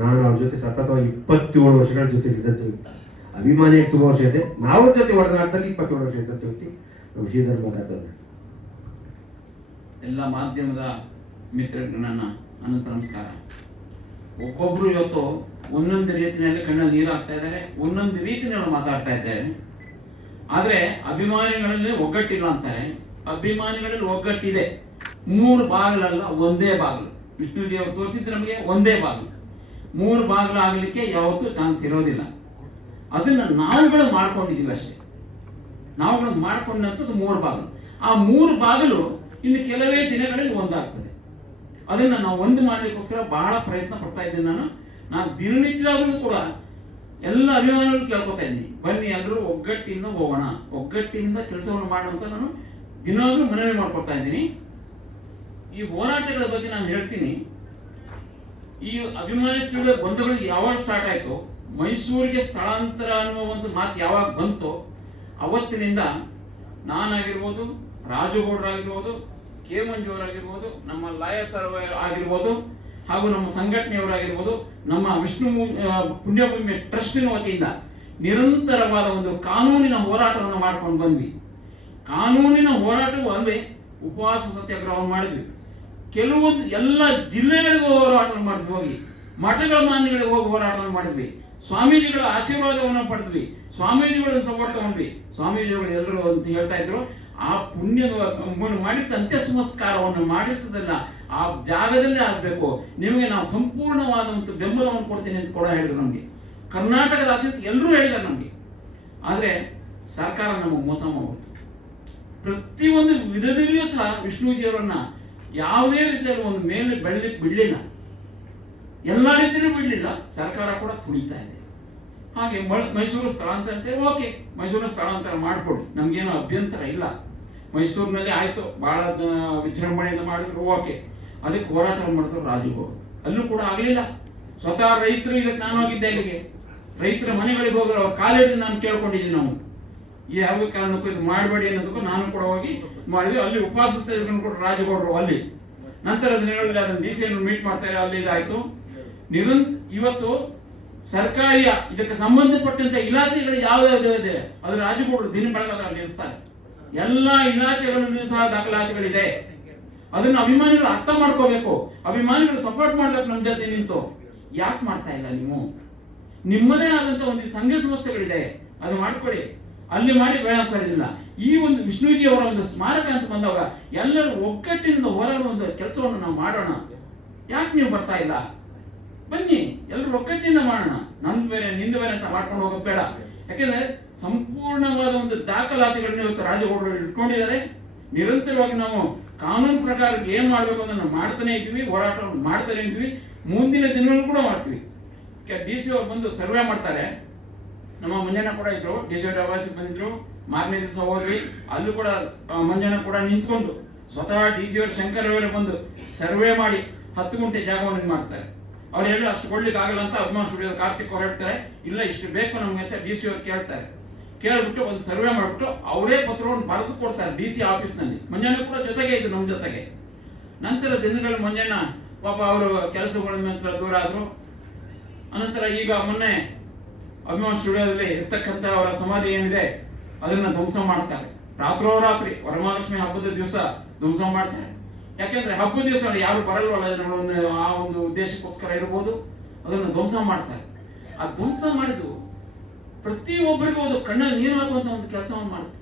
ನಾನು ಅವ್ರ ಜೊತೆ ಸತತವಾಗಿ ಇಪ್ಪತ್ತೇಳು ವರ್ಷಗಳ ಜೊತೆ ಇದ್ದಂಥ ವ್ಯಕ್ತಿ ಅಭಿಮಾನಿಯಾಗಿ ತುಂಬ ವರ್ಷ ಇದೆ? ನಾವು ಜೊತೆ ಒಡನಾಟದಲ್ಲಿ ಇಪ್ಪತ್ತೇಳು ವರ್ಷ ಇದ್ದಂಥ ವ್ಯಕ್ತಿ ನಮ್ಮ ಶ್ರೀಧರ್ ಮಾತಾಡ್ತಾರೆ ಎಲ್ಲ ಮಾಧ್ಯಮದ ಮಿತ್ರರಿಗೆ ನನ್ನ ಅನಂತ ನಮಸ್ಕಾರ. ಒಬ್ಬೊಬ್ರು ಇವತ್ತು ಒಂದೊಂದು ರೀತಿಯಲ್ಲಿ ಕಣ್ಣಲ್ಲಿ ನೀರು ಹಾಕ್ತಾ ಇದ್ದಾರೆ, ಒಂದೊಂದು ರೀತಿಯಲ್ಲಿ ಮಾತಾಡ್ತಾ ಇದ್ದಾರೆ. ಆದರೆ ಅಭಿಮಾನಿಗಳಲ್ಲಿ ಒಗ್ಗಟ್ಟಿಲ್ಲ ಅಂತಾರೆ. ಅಭಿಮಾನಿಗಳಲ್ಲಿ ಒಗ್ಗಟ್ಟಿದೆ. ಮೂರು ಬಾಗಿಲಲ್ಲ ಒಂದೇ ಬಾಗಿಲು ವಿಷ್ಣುಜಿ ಅವರು ತೋರಿಸಿದ್ದು ನಮಗೆ ಒಂದೇ ಬಾಗಿಲು ಮೂರು ಬಾಗಿಲು ಆಗಲಿಕ್ಕೆ ಯಾವತ್ತೂ ಚಾನ್ಸ್ ಇರೋದಿಲ್ಲ. ಅದನ್ನು ನಾವುಗಳು ಮಾಡ್ಕೊಂಡಿದ್ದೀವಿ ಅಷ್ಟೇ. ನಾವುಗಳು ಮಾಡ್ಕೊಂಡಂಥದ್ದು ಮೂರು ಬಾಗಿಲು ಆ ಮೂರು ಬಾಗಿಲು ಇನ್ನು ಕೆಲವೇ ದಿನಗಳಲ್ಲಿ ಒಂದಾಗ್ತದೆ. ಅದನ್ನು ನಾವು ಒಂದು ಮಾಡಲಿಕ್ಕೋಸ್ಕರ ಬಹಳ ಪ್ರಯತ್ನ ಪಡ್ತಾ ಇದ್ದೀನಿ ನಾನು. ನಾನು ದಿನನಿತ್ಯವಾಗಲೂ ಕೂಡ ಎಲ್ಲ ಅಭಿಮಾನಿಗಳು ಕೇಳ್ಕೊತಾ ಇದ್ದೀನಿ. ಬನ್ನಿ ಎಲ್ಲರೂ ಒಗ್ಗಟ್ಟಿಂದ ಹೋಗೋಣ, ಒಗ್ಗಟ್ಟಿನಿಂದ ಕೆಲಸವನ್ನು ಮಾಡುವಂತ ನಾನು ದಿನವಾಗಲೂ ಮನವಿ ಮಾಡ್ಕೊಳ್ತಾ ಇದ್ದೀನಿ. ಈ ಹೋರಾಟಗಳ ಬಗ್ಗೆ ನಾನು ಹೇಳ್ತೀನಿ. ಈ ಅಭಿಮಾನಿ ಸ್ಟುಡಿಯೋ ಯಾವಾಗ ಸ್ಟಾರ್ಟ್ ಆಯ್ತು? ಮೈಸೂರಿಗೆ ಸ್ಥಳಾಂತರ ಅನ್ನುವ ಒಂದು ಮಾತು ಯಾವಾಗ ಬಂತೋ, ಅವತ್ತಿನಿಂದ ನಾನಾಗಿರ್ಬೋದು, ರಾಜುಗೌಡರಾಗಿರ್ಬೋದು ಕೆ ಮಂಜು ಅವರಾಗಿರ್ಬೋದು ನಮ್ಮ ಲಾಯರ್ ಸರ್ ಆಗಿರ್ಬೋದು, ಹಾಗೂ ನಮ್ಮ ಸಂಘಟನೆಯವರಾಗಿರ್ಬೋದು, ನಮ್ಮ ವಿಷ್ಣು ಪುಣ್ಯಭೂಮಿ ಟ್ರಸ್ಟಿನ ವತಿಯಿಂದ ನಿರಂತರವಾದ ಒಂದು ಕಾನೂನಿನ ಹೋರಾಟವನ್ನು ಮಾಡ್ಕೊಂಡು ಬಂದ್ವಿ. ಕಾನೂನಿನ ಹೋರಾಟವು ಅಂದ್ರೆ ಉಪವಾಸ ಸತ್ಯಾಗ್ರಹವನ್ನು ಮಾಡಿದ್ವಿ. ಕೆಲವೊಂದು ಎಲ್ಲ ಜಿಲ್ಲೆಗಳಿಗೂ ಹೋರಾಟ ಮಾಡಿದ್ವಿ. ಹೋಗಿ ಮಠಗಳ ಮಾನ್ಯಗಳಿಗೆ ಹೋಗಿ ಹೋರಾಟವನ್ನು ಮಾಡಿದ್ವಿ. ಸ್ವಾಮೀಜಿಗಳ ಆಶೀರ್ವಾದವನ್ನು ಪಡೆದ್ವಿ. ಸ್ವಾಮೀಜಿಗಳ ಸಪೋರ್ಟ್ ತಗೊಂಡ್ವಿ ಸ್ವಾಮೀಜಿಗಳು ಎಲ್ಲರೂ ಅಂತ ಹೇಳ್ತಾ ಇದ್ರು, ಆ ಪುಣ್ಯದ ಮಾಡಿ ಅಂತ್ಯ ಸಂಸ್ಕಾರವನ್ನು ಮಾಡಿರ್ತದಲ್ಲ, ಆ ಜಾಗದಲ್ಲೇ ಆಗಬೇಕು. ನಿಮಗೆ ನಾವು ಸಂಪೂರ್ಣವಾದಂಥ ಬೆಂಬಲವನ್ನು ಕೊಡ್ತೀನಿ ಅಂತ ಕೂಡ ಹೇಳಿದ್ರು ನಮಗೆ. ಕರ್ನಾಟಕದಾದ್ಯಂತ ಎಲ್ಲರೂ ಹೇಳಿದ್ದಾರೆ ನಮಗೆ. ಆದರೆ ಸರ್ಕಾರ ನಮಗೆ ಮೋಸ ಮಾಡ್ಬಿಡ್ತು. ಪ್ರತಿಯೊಂದು ವಿಧದಲ್ಲಿಯೂ ಸಹ ವಿಷ್ಣುಜಿಯವರನ್ನ ಯಾವುದೇ ರೀತಿಯಲ್ಲಿ ಒಂದು ಮೇಲೆ ಬೆಳಲಿಕ್ಕೆ ಬಿಡಲಿಲ್ಲ ಎಲ್ಲ ರೀತಿಯಲ್ಲೂ ಬಿಡಲಿಲ್ಲ ಸರ್ಕಾರ ಕೂಡ ತುಳಿತಾ ಇದೆ. ಹಾಗೆ ಮೈಸೂರು ಸ್ಥಳಾಂತರ ಅಂತ ಓಕೆ, ಮೈಸೂರು ಸ್ಥಳಾಂತರ ಮಾಡಿಕೊಡಿ ನಮಗೇನು ಅಭ್ಯಂತರ ಇಲ್ಲ. ಮೈಸೂರಿನಲ್ಲಿ ಆಯಿತು. ದ- ವಿಜೃಂಭಣೆಯಿಂದ ಮಾಡಿದ್ರು, ಓಕೆ. ಅದಕ್ಕೆ ಹೋರಾಟ ಮಾಡಿದ್ರು ರಾಜುಗೌಡ ಅಲ್ಲೂ ಕೂಡ ಆಗಲಿಲ್ಲ. ಸ್ವತಃ ರೈತರು ಇದಕ್ಕೆ ನಾನು ಹೋಗಿದ್ದೆ ಇಲ್ಲಿಗೆ. ರೈತರ ಮನೆಗಳಿಗೆ ಹೋಗಿ ಅವ್ರ ನಾನು ಕೇಳ್ಕೊಂಡಿದ್ದೀನಿ ನಾವು. ಯಾವ ಕಾರಣಕ್ಕೂ ಇದು ಮಾಡಬೇಡಿ ಅನ್ನೋದಕ್ಕೂ ನಾನು ಕೂಡ ಹೋಗಿ ಮಾಡಿದ್ವಿ. ಅಲ್ಲಿ ಉಪವಾಸ ಇದ್ಕೊಂಡು ಕೂಡ ರಾಜಗೌಡರು ಅಲ್ಲಿ. ನಂತರ ದಿನಗಳಲ್ಲಿ ಅದನ್ನು ಡಿ ಸಿ ಮೀಟ್ ಮಾಡ್ತಾರೆ ಅಲ್ಲಿ ಇದಾಯ್ತು. ನಿರಂತ ಇವತ್ತು ಸರ್ಕಾರಿಯ ಇದಕ್ಕೆ ಸಂಬಂಧಪಟ್ಟಂತ ಇಲಾಖೆಗಳು ಯಾವ್ದಾವ್ದು ಇದೆ ಅದು ರಾಜಗೌಡರು ದಿನ ಬೆಳಗಾದ ಅಲ್ಲಿ ಇರ್ತಾರೆ. ಎಲ್ಲ ಇಲಾಖೆಗಳಲ್ಲೂ ಸಹ ದಾಖಲಾತಿಗಳಿದೆ. ಅದನ್ನ ಅಭಿಮಾನಿಗಳು ಅರ್ಥ ಮಾಡ್ಕೋಬೇಕು. ಅಭಿಮಾನಿಗಳು ಸಪೋರ್ಟ್ ಮಾಡ್ಬೇಕು ನಮ್ಮ ಜೊತೆ ನಿಂತು. ಯಾಕೆ ಮಾಡ್ತಾ ಇಲ್ಲ ನೀವು? ನಿಮ್ಮದೇ ಆದಂತ ಒಂದು ಸಂಘ ಸಂಸ್ಥೆಗಳಿದೆ. ಅದು ಮಾಡ್ಕೊಳ್ಳಿ ಅಲ್ಲಿ ಮಾಡಿ ಅಂತ ಹೇಳಿದಿಲ್ಲ ಈ ಒಂದು ವಿಷ್ಣುಜಿ ಅವರ ಒಂದು ಸ್ಮಾರಕ ಅಂತ ಬಂದಾಗ ಎಲ್ಲರೂ ಒಗ್ಗಟ್ಟಿನಿಂದ ಹೋರಾಡುವ ಒಂದು ಕೆಲಸವನ್ನು ನಾವು ಮಾಡೋಣ. ಯಾಕೆ ನೀವು ಬರ್ತಾ ಇಲ್ಲ? ಬನ್ನಿ, ಎಲ್ಲರೂ ಒಗ್ಗಟ್ಟಿನಿಂದ ಮಾಡೋಣ. ನಂದು ಬೇರೆ, ನಿಂದು ಬೇರೆ ಅಂತ ಮಾಡ್ಕೊಂಡು ಹೋಗೋದು ಬೇಡ. ಯಾಕೆಂದ್ರೆ ಸಂಪೂರ್ಣವಾದ ಒಂದು ದಾಖಲಾತಿಗಳನ್ನ ಇವತ್ತು ರಾಜಗೌಡರು ಇಟ್ಕೊಂಡಿದ್ದಾರೆ. ನಿರಂತರವಾಗಿ ನಾವು ಕಾನೂನು ಪ್ರಕಾರ ಏನ್ ಮಾಡಬೇಕು ಅದನ್ನು ಮಾಡ್ತಾನೆ ಇದ್ವಿ ಹೋರಾಟವನ್ನು ಮಾಡ್ತಾನೆ ಇದ್ವಿ ಮುಂದಿನ ದಿನಗಳು ಕೂಡ ಮಾಡ್ತೀವಿ. ಡಿ ಸಿ ಅವ್ರು ಬಂದು ಸರ್ವೆ ಮಾಡ್ತಾರೆ. ನಮ್ಮ ಮಂಜಣ್ಣ ಕೂಡ ಇದ್ರು ಅವ್ರ ಆವಾಸಕ್ಕೆ ಬಂದಿದ್ರು. ಮಾರನೇ ದಿವಸ ಹೋದ್ವಿ. ಅಲ್ಲೂ ಕೂಡ ಮಂಜಣ್ಣ ಕೂಡ ನಿಂತ್ಕೊಂಡು ಸ್ವತಃ ಡಿ ಸಿ ಅವರು ಬಂದು ಸರ್ವೆ ಮಾಡಿ ಹತ್ತು ಗಂಟೆ ಜಾಗವನ್ನು ಮಾಡ್ತಾರೆ. ಅವ್ರು ಹೇಳಿ ಅಷ್ಟು ಕೊಡ್ಲಿಕ್ಕೆ ಆಗಲ್ಲ ಅಂತ ಅಭಿಮಾನ ಸ್ಟುಡಿಯೋ ಕಾರ್ತಿಕ್ ಅವ್ರು ಹೇಳ್ತಾರೆ. ಇಲ್ಲ, ಇಷ್ಟು ಬೇಕು ನಮ್ಗೆ ಅಂತ ಡಿ ಸಿ ಅವ್ರು ಕೇಳ್ತಾರೆ. ಕೇಳ್ಬಿಟ್ಟು ಒಂದು ಸರ್ವೆ ಮಾಡಿಬಿಟ್ಟು ಅವರೇ ಪತ್ರವನ್ನು ಬರೆದು ಕೊಡ್ತಾರೆ ಡಿ ಸಿ ಆಫೀಸ್ನಲ್ಲಿ. ಮಂಜಣ್ಣ ಕೂಡ ಜೊತೆಗೆ ಇದ್ದು ನಮ್ಮ ಜೊತೆಗೆ. ನಂತರ ದಿನಗಳ ಮಂಜಣ್ಣ ಪಾಪ ಅವರು ಕೆಲಸಗಳ ನಂತರ ದೂರ ಆದರು. ಅನಂತರ ಈಗ ಮೊನ್ನೆ ಅಭಿಮಾನ ಸ್ಟುಡಿಯೋದಲ್ಲಿ ಇರ್ತಕ್ಕಂಥ ಅವರ ಸಮಾಧಿ ಏನಿದೆ, ಅದನ್ನ ಧ್ವಂಸ ಮಾಡ್ತಾರೆ. ರಾತ್ರೋರಾತ್ರಿ ವರಮಹಾಲಕ್ಷ್ಮಿ ಹಬ್ಬದ ದಿವಸ ಧ್ವಂಸ ಮಾಡ್ತಾರೆ. ಯಾಕೆಂದ್ರೆ ಹಬ್ಬದ ದಿವಸ ಯಾರು ಬರಲ್ವಲ್ಲ ಆ ಒಂದು ಉದ್ದೇಶಕ್ಕೋಸ್ಕರ ಇರ್ಬೋದು. ಅದನ್ನು ಧ್ವಂಸ ಮಾಡ್ತಾರೆ. ಆ ಧ್ವಂಸ ಮಾಡಿದ್ದು ಪ್ರತಿಯೊಬ್ಬರಿಗೂ ಅದು ಕಣ್ಣಲ್ಲಿ ನೀರು ಹಾಕುವಂತ ಒಂದು ಕೆಲಸವನ್ನು ಮಾಡುತ್ತೆ.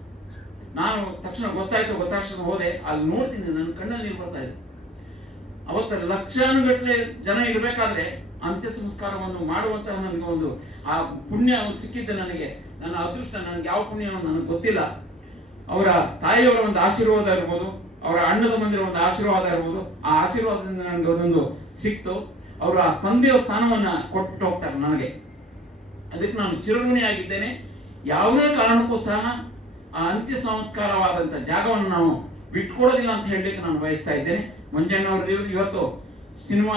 ನಾನು ತಕ್ಷಣ ಗೊತ್ತಾಯ್ತು ಗೊತ್ತಾಕ್ಷಣ ಹೋದೆ. ಅಲ್ಲಿ ನೋಡ್ತೀನಿ, ನನ್ನ ಕಣ್ಣಲ್ಲಿ ನೀರು ಬರ್ತಾ ಇದೆ. ಅವತ್ತ ಲಕ್ಷಾನುಗಟ್ಟಲೆ ಜನ ಇರಬೇಕಾದ್ರೆ ಅಂತ್ಯ ಸಂಸ್ಕಾರವನ್ನು ಮಾಡುವಂತಹ ನನಗೆ ಒಂದು ಆ ಪುಣ್ಯ ಸಿಕ್ಕಿದ್ದೆ ನನಗೆ. ನನ್ನ ಅದೃಷ್ಟ, ನನಗೆ ಯಾವ ಪುಣ್ಯ ನನಗೆ ಗೊತ್ತಿಲ್ಲ. ಅವರ ತಾಯಿಯವರ ಒಂದು ಆಶೀರ್ವಾದ ಇರ್ಬೋದು, ಅವರ ಅಣ್ಣದ ಮಂದಿರ ಒಂದು ಆಶೀರ್ವಾದ ಇರ್ಬೋದು, ಆ ಆಶೀರ್ವಾದದಿಂದ ನನಗೆ ಒಂದೊಂದು ಸಿಕ್ತು. ಅವರ ತಂದೆಯ ಸ್ಥಾನವನ್ನ ಕೊಟ್ಟು ಹೋಗ್ತಾರೆ ನನಗೆ. ಅದಕ್ಕೆ ನಾನು ಚಿರಋಣಿಯಾಗಿದ್ದೇನೆ. ಯಾವುದೇ ಕಾರಣಕ್ಕೂ ಸಹ ಆ ಅಂತ್ಯ ಸಂಸ್ಕಾರವಾದಂಥ ಜಾಗವನ್ನು ನಾವು ಬಿಟ್ಕೊಡೋದಿಲ್ಲ ಅಂತ ಹೇಳಲಿಕ್ಕೆ ನಾನು ಬಯಸ್ತಾ ಇದ್ದೇನೆ. ಮಂಜಣ್ಣವ್ರದ್ದು ಇವತ್ತು ಸಿನಿಮಾ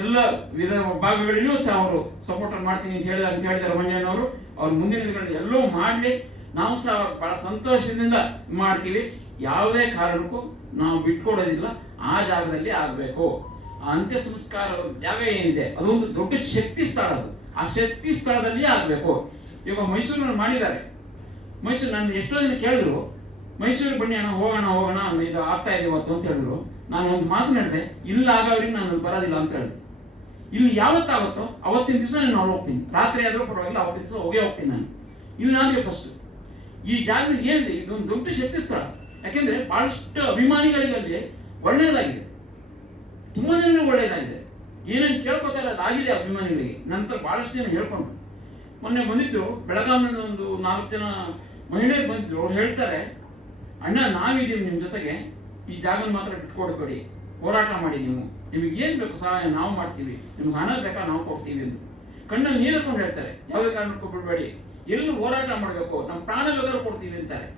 ಎಲ್ಲ ವಿಧ ಭಾಗಗಳಲ್ಲೂ ಸಹ ಅವರು ಸಪೋರ್ಟ್ ಮಾಡ್ತೀನಿ ಅಂತ ಹೇಳಿದ ಅಂತ ಹೇಳಿದ್ದಾರೆ ಮಂಜಣ್ಣವರು. ಅವ್ರು ಮುಂದಿನ ದಿನಗಳಲ್ಲಿ ಎಲ್ಲೂ ಮಾಡಲಿ. ನಾವು ಸಹ ಬಹಳ ಸಂತೋಷದಿಂದ ಮಾಡ್ತೀವಿ. ಯಾವುದೇ ಕಾರಣಕ್ಕೂ ನಾವು ಬಿಟ್ಕೊಡೋದಿಲ್ಲ. ಆ ಜಾಗದಲ್ಲಿ ಆಗಬೇಕು. ಅಂತ್ಯ ಸಂಸ್ಕಾರ ಜಾಗ ಏನಿದೆ ಅದೊಂದು ದೊಡ್ಡ ಶಕ್ತಿ ಸ್ಥಳ ಅದು. ಆ ಶಕ್ತಿ ಸ್ಥಳದಲ್ಲಿ ಆಗಬೇಕು. ಇವಾಗ ಮೈಸೂರಿನಲ್ಲಿ ಮಾಡಿದ್ದಾರೆ. ಮೈಸೂರು ನಾನು ಎಷ್ಟೋ ಜನ ಕೇಳಿದ್ರು ಮೈಸೂರಿಗೆ ಬನ್ನಿ ಅಣ್ಣ, ಹೋಗೋಣ ಹೋಗೋಣ ಇದು ಆಗ್ತಾ ಇದೆ ಇವತ್ತು ಅಂತ ಹೇಳಿದ್ರು. ನಾನು ಒಂದು ಮಾತು ಹೇಳಿದೆ, ಇಲ್ಲ ಆಗೋರಿ ನಾನು ಬರೋದಿಲ್ಲ ಅಂತ ಹೇಳಿದೆ ಇಲ್ಲಿ ಯಾವತ್ತಾಗುತ್ತೋ ಅವತ್ತಿನ ದಿವಸ ನಾನು ಹೋಗ್ತೀನಿ. ರಾತ್ರಿ ಆದರೂ ಪರವಾಗಿಲ್ಲ, ಅವತ್ತಿನ ದಿವಸ ಹೋಗೇ ಹೋಗ್ತೀನಿ ನಾನು. ಇಲ್ಲಾಂದ್ರೆ ಫಸ್ಟ್ ಈ ಜಾಗದ ಏನಿದೆ ಇದೊಂದು ದೊಡ್ಡ ಶಕ್ತಿ ಸ್ಥಳ ಯಾಕೆಂದ್ರೆ ಬಹಳಷ್ಟು ಅಭಿಮಾನಿಗಳಿಗೆ ಅಲ್ಲಿ ಒಳ್ಳೆಯದಾಗಿದೆ. ತುಂಬ ಜನರಿಗೆ ಒಳ್ಳೆಯದಾಗಿದೆ. ಏನೇನು ಕೇಳ್ಕೊತಾರೆ ಅದಾಗಿದೆ ಅಭಿಮಾನಿಗಳಿಗೆ. ನಂತರ ಬಹಳಷ್ಟು ಜನ ಹೇಳ್ಕೊಂಡು ಮೊನ್ನೆ ಬಂದಿದ್ರು ಬೆಳಗಾವಿನ ಒಂದು ನಾಲ್ಕು ಜನ ಮಹಿಳೆಯರು ಬಂದಿದ್ರು. ಅವ್ರು ಹೇಳ್ತಾರೆ ಅಣ್ಣ ನಾವಿದ್ದೀವಿ ನಿಮ್ಮ ಜೊತೆಗೆ. ಈ ಜಾಗನ ಮಾತ್ರ ಬಿಟ್ಕೊಡ್ಬೇಡಿ. ಹೋರಾಟ ಮಾಡಿ ನೀವು. ನಿಮಗೆ ಏನು ಬೇಕು ಸಹಾಯ ನಾವು ಮಾಡ್ತೀವಿ. ನಿಮ್ಗೆ ಹಣ ಬೇಕಾ ನಾವು ಕೊಡ್ತೀವಿ ಎಂದು. ಕಣ್ಣಲ್ಲಿ ನೀರು ಕೊಂಡು ಹೇಳ್ತಾರೆ. ಯಾವುದೇ ಕಾರಣಕ್ಕೂ ಬಿಡಬೇಡಿ. ಎಲ್ಲೂ ಹೋರಾಟ ಮಾಡಬೇಕು. ನಮ್ಮ ಪ್ರಾಣ ಬೇಕಾದ್ರೂ ಕೊಡ್ತೀವಿ ಅಂತಾರೆ.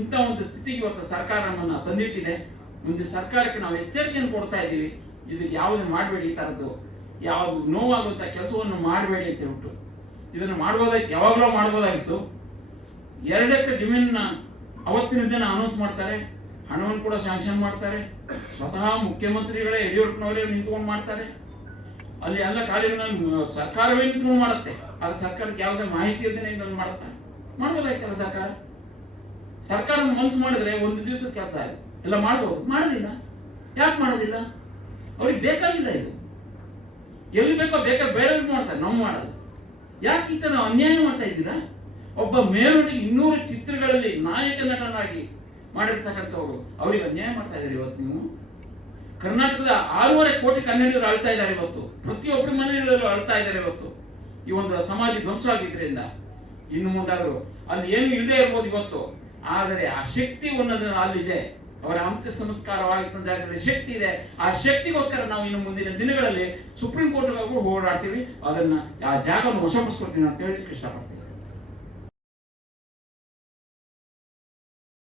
ಇಂಥ ಒಂದು ಸ್ಥಿತಿಗೆ ಇವತ್ತು ಸರ್ಕಾರ ನಮ್ಮನ್ನ ತಂದಿಟ್ಟಿದೆ. ಮುಂದೆ ಸರ್ಕಾರಕ್ಕೆ ನಾವು ಎಚ್ಚರಿಕೆಯನ್ನು ಕೊಡ್ತಾ ಇದ್ದೀವಿ. ಇದಕ್ಕೆ ಯಾವುದು ಮಾಡಬೇಡಿ ಈ ಥರದ್ದು. ಯಾವ ನೋವಾಗುವಂಥ ಕೆಲಸವನ್ನು ಮಾಡಬೇಡಿ ಅಂತ ಹೇಳ್ಬಿಟ್ಟು. ಇದನ್ನು ಮಾಡ್ಬೋದಾಗಿ ಯಾವಾಗಲೂ ಮಾಡ್ಬೋದಾಗಿತ್ತು. ಎರಡಕ್ಕೆ ಜಮೀನನ್ನ ಅವತ್ತಿನ ದಿನ ಅನೌನ್ಸ್ ಮಾಡ್ತಾರೆ, ಹಣವನ್ನು ಕೂಡ ಸ್ಯಾಂಕ್ಷನ್ ಮಾಡ್ತಾರೆ, ಸ್ವತಃ ಮುಖ್ಯಮಂತ್ರಿಗಳೇ ಯಡಿಯೂರಪ್ಪನವರೇ ನಿಂತ್ಕೊಂಡು ಮಾಡ್ತಾರೆ. ಅಲ್ಲಿ ಎಲ್ಲ ಕಾರ್ಯಗಳನ್ನು ಸರ್ಕಾರವೇ ನಿಂತ್ಕೊಂಡು ಮಾಡುತ್ತೆ. ಆದರೆ ಸರ್ಕಾರಕ್ಕೆ ಯಾವುದೇ ಮಾಹಿತಿ ಇಲ್ಲದೆ ಇದನ್ನು ಮಾಡುತ್ತೆ? ಮಾಡ್ಬೋದಾಯ್ತಲ್ಲ ಸರ್ಕಾರ? ಸರ್ಕಾರ ಮನ್ಸು ಮಾಡಿದ್ರೆ ಒಂದು ದಿವಸದ ಕೆಲಸ ಆಯ್ತು. ಎಲ್ಲ ಮಾಡ್ಬೋದು. ಮಾಡೋದಿಲ್ಲ. ಯಾಕೆ ಮಾಡೋದಿಲ್ಲ? ಅವ್ರಿಗೆ ಬೇಕಾಗಿಲ್ಲ ಇದು. ಎಲ್ಲಿ ಬೇಕೋ ಬೇಕಾದ್ರೆ ಬೇರೆಯವ್ರಿಗೆ ಮಾಡ್ತಾರೆ. ನಾವು ಮಾಡೋದು. ಯಾಕೆ ಈ ಥರ ಅನ್ಯಾಯ ಮಾಡ್ತಾ ಇದ್ದೀರಾ? ಒಬ್ಬ ಮೇಲ್ನಟಿಗೆ ಇನ್ನೂರು ಚಿತ್ರಗಳಲ್ಲಿ ನಾಯಕ ನಟನಾಗಿ ಮಾಡಿರ್ತಕ್ಕಂಥವ್ರು. ಅವ್ರಿಗೆ ಅನ್ಯಾಯ ಮಾಡ್ತಾ ಇದ್ದಾರೆ ಇವತ್ತು ನೀವು. ಕರ್ನಾಟಕದ ಆರೂವರೆ ಕೋಟಿ ಕನ್ನಡಿಗರು ಅಳ್ತಾ ಇದ್ದಾರೆ ಇವತ್ತು. ಪ್ರತಿಯೊಬ್ಬರ ಮನೆಯಲ್ಲೂ ಅಳ್ತಾ ಇದ್ದಾರೆ ಇವತ್ತು. ಈ ಒಂದು ಸಮಾಜ ಧ್ವಂಸ ಆಗಿದ್ರಿಂದ. ಇನ್ನು ಮುಂದಾದರೂ ಅಲ್ಲಿ ಏನು ಇಲ್ಲದೆ ಇರ್ಬೋದು ಇವತ್ತು. ಆದರೆ ಆ ಶಕ್ತಿ ಅನ್ನೋದು ಅಲ್ಲಿದೆ. ಅವರ ಅಂತ್ಯ ಸಂಸ್ಕಾರವಾಗಿ ಶಕ್ತಿ ಇದೆ. ಆ ಶಕ್ತಿಗೋಸ್ಕರ ನಾವು ಇನ್ನು ಮುಂದಿನ ದಿನಗಳಲ್ಲಿ ಸುಪ್ರೀಂ ಕೋರ್ಟ್ಗಾಗೂ ಹೋರಾಡ್ತೀವಿ. ಅದನ್ನ ಆ ಜಾಗವನ್ನು ವಶಪಡಿಸ್ಕೊಡ್ತೀನಿ ಅಂತ ಹೇಳಿ ಇಷ್ಟಪಡ್ತೀನಿ